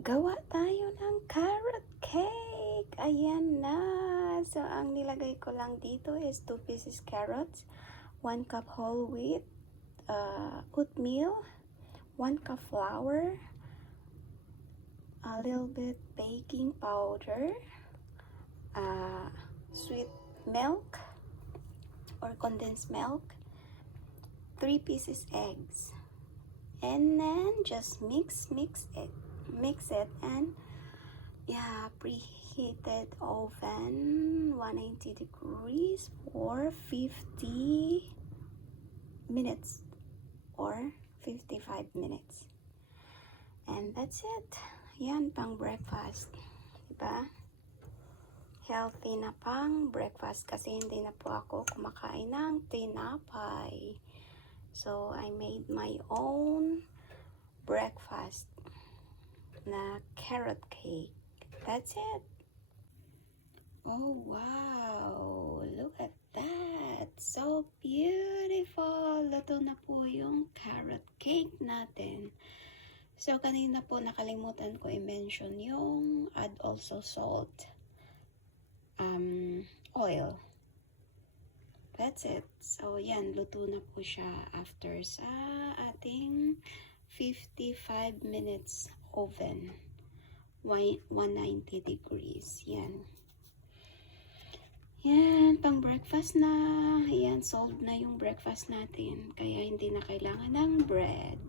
Gawa tayo ng carrot cake. Ayan na. So, ang nilagay ko lang dito is 2 pieces carrots, 1 cup whole wheat, oatmeal, 1 cup flour, a little bit baking powder, sweet milk or condensed milk, 3 pieces eggs, and then just mix it and yeah, preheated oven 190 degrees for 50 minutes or 55 minutes, and that's it. Yan, pang breakfast, diba? Healthy na pang breakfast kasi hindi na po ako kumakain ng tinapay. So, I made my own breakfast na carrot cake. That's it. Oh, wow! Look at that! So beautiful! Luto na po yung carrot cake natin. So, kanina po nakalimutan ko i-mention yung add also salt, oil. That's it. So, yan, luto na po siya after sa ating 55 minutes oven. 190 degrees. Yan. Yan, pang breakfast na. Yan, solved na yung breakfast natin. Kaya hindi na kailangan ng bread.